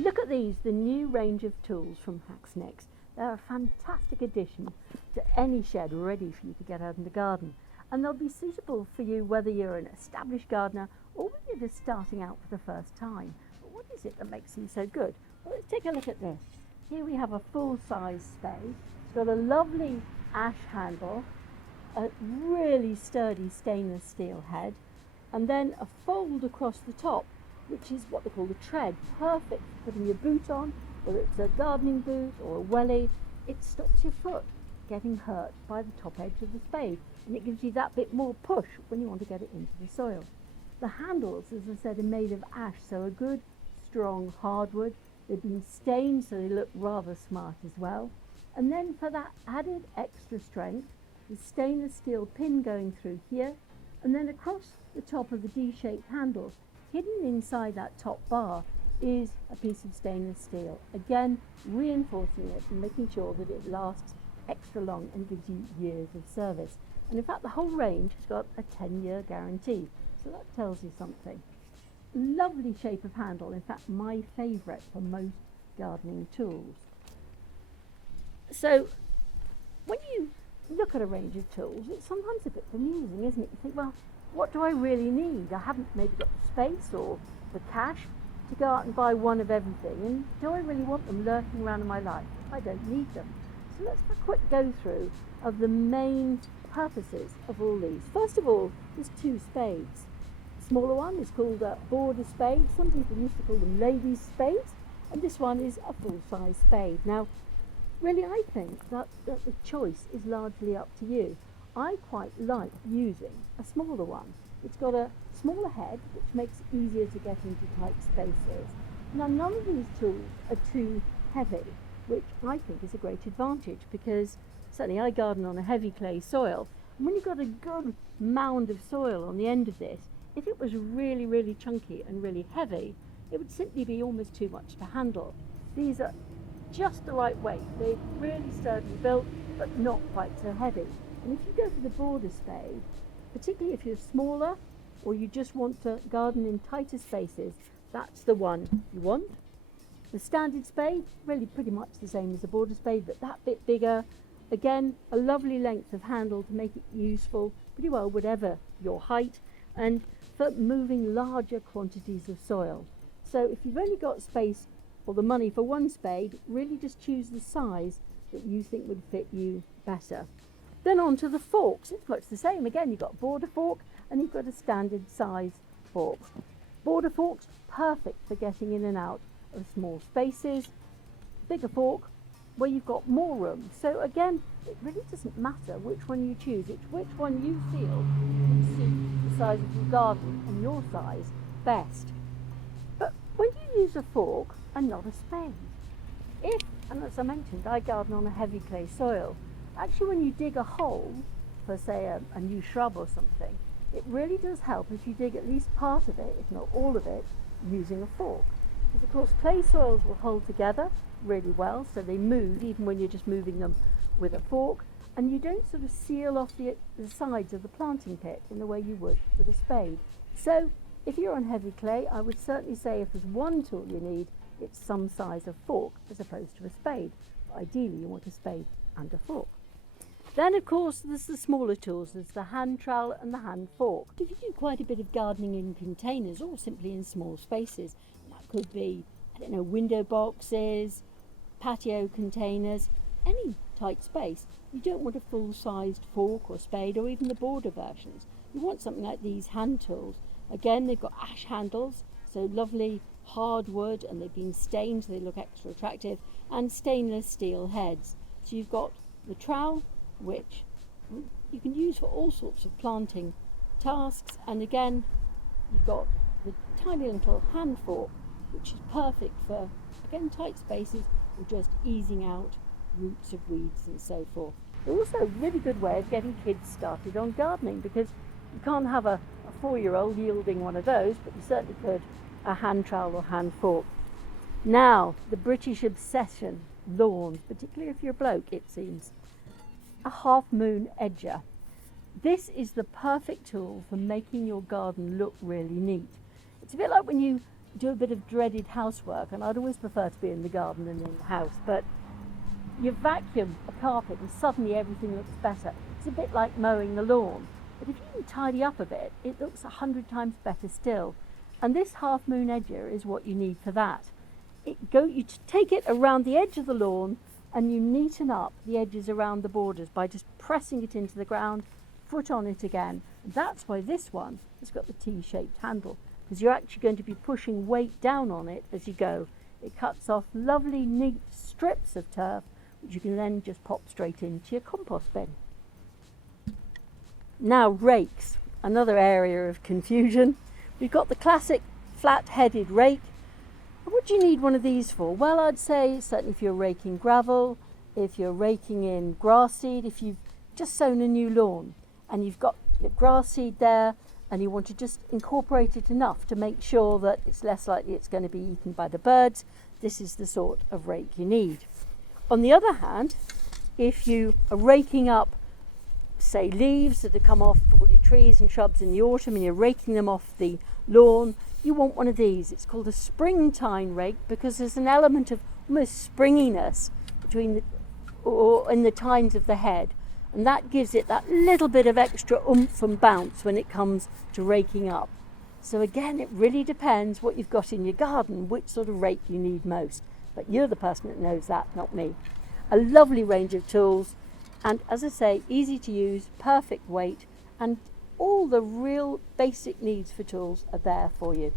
Look at these, the new range of tools from Hacksnicks. They're a fantastic addition to any shed ready for you to get out in the garden. And they'll be suitable for you whether you're an established gardener or whether you're just starting out for the first time. But what is it that makes them so good? Well, let's take a look at this. Here we have a full-size spade. It's got a lovely ash handle, a really sturdy stainless steel head, and then a fold across the top, which is what they call the tread. Perfect for putting your boot on, whether it's a gardening boot or a welly. It stops your foot getting hurt by the top edge of the spade, and it gives you that bit more push when you want to get it into the soil. The handles, as I said, are made of ash, so a good strong hardwood. They've been stained so they look rather smart as well. And then for that added extra strength, the stainless steel pin going through here, and then across the top of the D-shaped handle, hidden inside that top bar, is a piece of stainless steel. Again, reinforcing it and making sure that it lasts extra long and gives you years of service. And in fact, the whole range has got a 10-year guarantee, so that tells you something. Lovely shape of handle, in fact my favourite for most gardening tools. So when you look at a range of tools, it's sometimes a bit bemusing, isn't it? You think, well, what do I really need? I haven't maybe got the space or the cash to go out and buy one of everything, and do I really want them lurking around in my life? I don't need them. So let's have a quick go through of the main purposes of all these. First of all, there's two spades. The smaller one is called a border spade. Some people used to call them ladies' spades, and this one is a full-size spade. Now, really I think that the choice is largely up to you. I quite like using a smaller one. It's got a smaller head, which makes it easier to get into tight spaces. Now, none of these tools are too heavy, which I think is a great advantage, because certainly I garden on a heavy clay soil, and when you've got a good mound of soil on the end of this, if it was really, really chunky and really heavy, it would simply be almost too much to handle. These are just the right weight. They're really sturdily built, but not quite so heavy. And if you go for the border spade, particularly if you're smaller or you just want to garden in tighter spaces, that's the one you want. The standard spade, really pretty much the same as the border spade, but that bit bigger. Again, a lovely length of handle to make it useful pretty well whatever your height, and for moving larger quantities of soil. So if you've only got space or the money for one spade, really just choose the size that you think would fit you better. Then on to the forks. It's much the same. Again, you've got a border fork and you've got a standard size fork. Border forks, perfect for getting in and out of small spaces. Bigger fork, where you've got more room. So again, it really doesn't matter which one you choose. It's which one you feel would suit the size of your garden and your size best. But when you use a fork and not a spade, if, and as I mentioned, I garden on a heavy clay soil, actually when you dig a hole for say a new shrub or something, it really does help if you dig at least part of it, if not all of it, using a fork. Because of course clay soils will hold together really well, so they move even when you're just moving them with a fork, and you don't sort of seal off the sides of the planting pit in the way you would with a spade. So if you're on heavy clay, I would certainly say if there's one tool you need, it's some size of fork as opposed to a spade. But ideally you want a spade and a fork. Then of course there's the smaller tools. There's the hand trowel and the hand fork. If you do quite a bit of gardening in containers or simply in small spaces, that could be, I don't know, window boxes, patio containers, any tight space, you don't want a full-sized fork or spade or even the border versions. You want something like these hand tools. Again, they've got ash handles, so lovely hardwood, and they've been stained so they look extra attractive, and stainless steel heads. So you've got the trowel, which you can use for all sorts of planting tasks, and again you've got the tiny little hand fork, which is perfect for, again, tight spaces or just easing out roots of weeds and so forth. They're also a really good way of getting kids started on gardening, because you can't have a 4-year-old yielding one of those, but you certainly could a hand trowel or hand fork. Now, the British obsession, lawns, particularly if you're a bloke, it seems. A half moon edger. This is the perfect tool for making your garden look really neat. It's a bit like when you do a bit of dreaded housework, and I'd always prefer to be in the garden than in the house, but you vacuum a carpet and suddenly everything looks better. It's a bit like mowing the lawn, but if you can tidy up a bit, it looks 100 times better still. And this half moon edger is what you need for that. You take it around the edge of the lawn and you neaten up the edges around the borders by just pressing it into the ground, foot on it again. That's why this one has got the T-shaped handle, because you're actually going to be pushing weight down on it as you go. It cuts off lovely neat strips of turf which you can then just pop straight into your compost bin. Now rakes, another area of confusion. We've got the classic flat-headed rake. What do you need one of these for? Well, I'd say certainly if you're raking gravel, if you're raking in grass seed, if you've just sown a new lawn and you've got your grass seed there and you want to just incorporate it enough to make sure that it's less likely it's going to be eaten by the birds, this is the sort of rake you need. On the other hand, if you are raking up, say, leaves that have come off all your trees and shrubs in the autumn and you're raking them off the lawn, you want one of these. It's called a springtime rake because there's an element of almost springiness in the tines of the head, and that gives it that little bit of extra oomph and bounce when it comes to raking up. So again, it really depends what you've got in your garden, which sort of rake you need most. But you're the person that knows that, not me. A lovely range of tools, and as I say, easy to use, perfect weight, and all the real basic needs for tools are there for you.